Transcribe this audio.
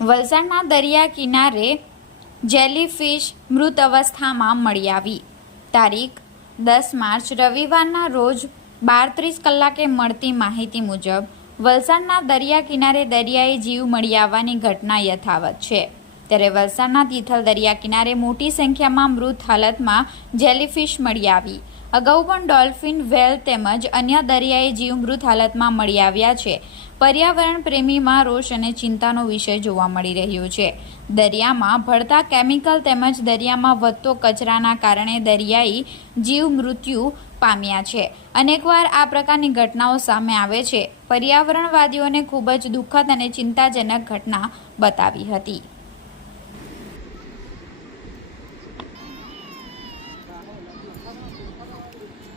વલસાડના દરિયા કિનારે જેલીફિશ મૃત અવસ્થામાં મળી આવી. તારીખ, દસ માર્ચ, રવિવારના રોજ બાર ત્રીસ કલાકે મળતી માહિતી મુજબ, વલસાડના દરિયા કિનારે દરિયાએ જીવ મળી આવવાની ઘટના યથાવત છે. ત્યારે વલસાડના તિથલ દરિયા કિનારે મોટી સંખ્યામાં મૃત હાલતમાં જેલીફિશ મળી આવી. અગાઉ પણ ડોલ્ફિન, વેલ તેમજ અન્ય દરિયાઈ જીવ મૃત હાલતમાં મળી આવ્યા છે. પર્યાવરણ પ્રેમીમાં રોષ અને ચિંતાનો વિષય જોવા મળી રહ્યો છે. દરિયામાં ભળતા કેમિકલ તેમજ દરિયામાં વધતો કચરાના કારણે દરિયાઈ જીવ મૃત્યુ પામ્યા છે. અનેકવાર આ પ્રકારની ઘટનાઓ સામે આવે છે. પર્યાવરણવાદીઓને ખૂબ જ દુઃખદ અને ચિંતાજનક ઘટના બતાવી હતી. ハハハハ!